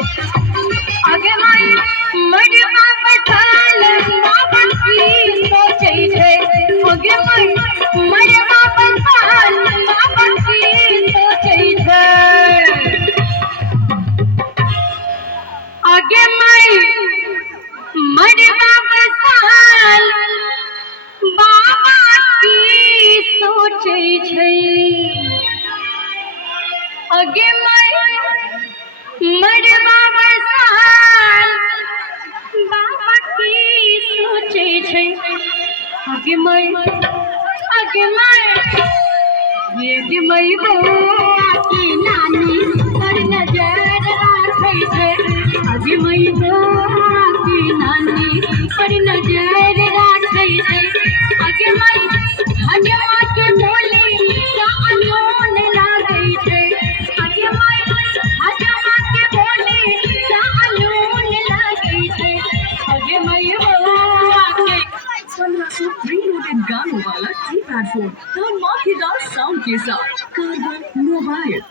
आगे माई मड़वा बठाल बाबा की सोचे छे आगे माई मड़वा बठाल बाबा की सोचे छे आगे माई मड़वा बठाल बाबा की सोचे छे आगे माई मड़वा बठाल बाबा की सोचे छे आगे माई ये माई बुआ की नानी पर नजर राखे छे आगे माई बुआ की नानी पर नजर राखे छे आगे माई हजमा के बोली का अनमोल लागे छे आगे माई हजमा के बोली का अनमोल लागे छे आगे माई बुआ के प्री-लोडेड गानों वाला कीपैड फोन धमाकेदार साउंड के साथ कारगर मोबाइल।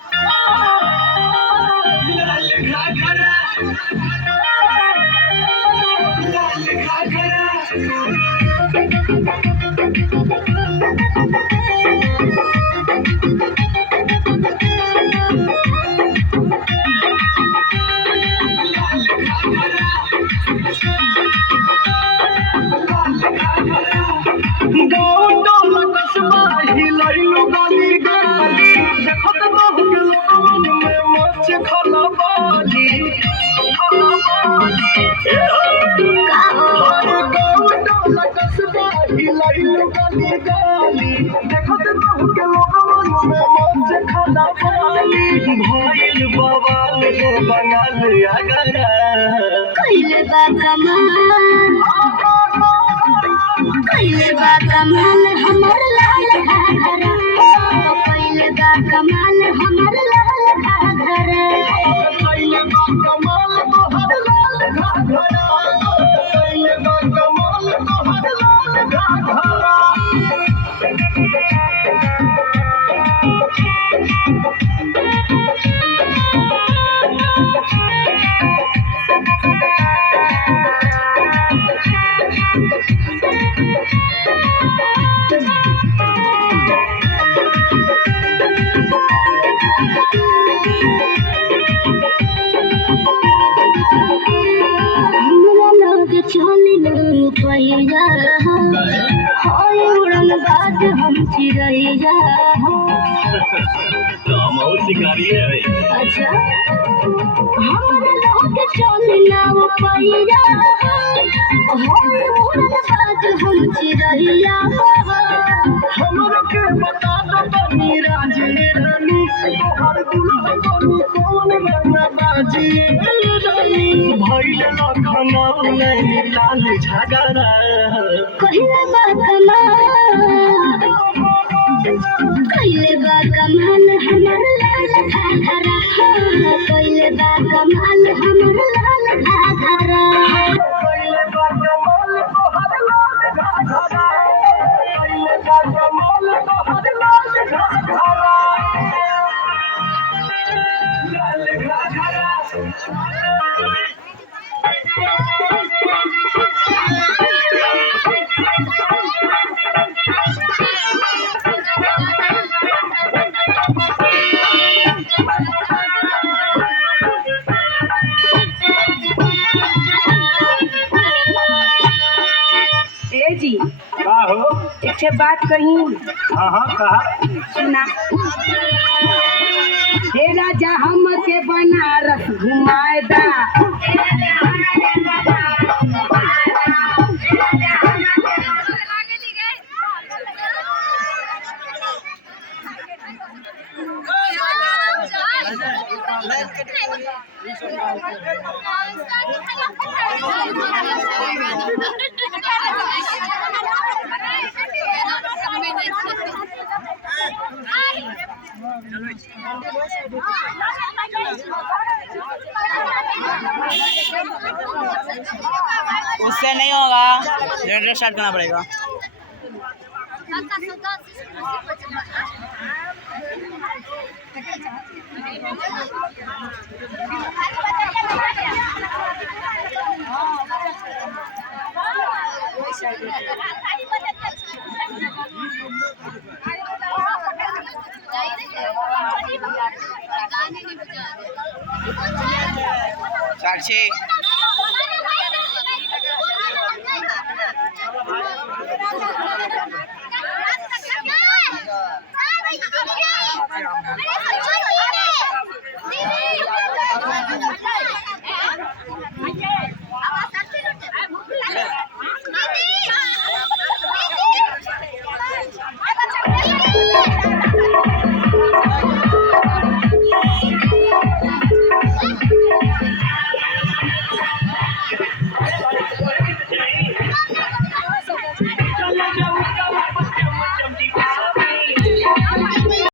कइले बा कमाल हमर लाल घाघरा कइले बा कमाल हमर लाल घाघरा कइले बा कमाल तोहर लाल घाघरा कइले बा कमाल तोहर लाल घाघरा हम चिड़ैया तो हम और शिकारी है भाई। अच्छा हमरा लोग चलना पैया हम बाज हम चिड़ैया हमरा के बता दो बनी रानी तोहर दुल्हा करू कौन गाना बाजी रानी भइल लखनऊ नहीं लाल झगड़ा कहिले बा कमाल हमर लाल घाघरा कइले बा कमाल हमर लाल घाघरा कइले बा कमाल तोहर लाल घाघरा कइले बा कमाल तोहर लाल घाघरा लाल घाघरा जी का हो एक बात कही। हाँ हाँ कहा सुना हे राजा हम के बनारस घुमाएदा उससे नहीं होगा, जनरेटर स्टार्ट करना पड़ेगा। साक्षी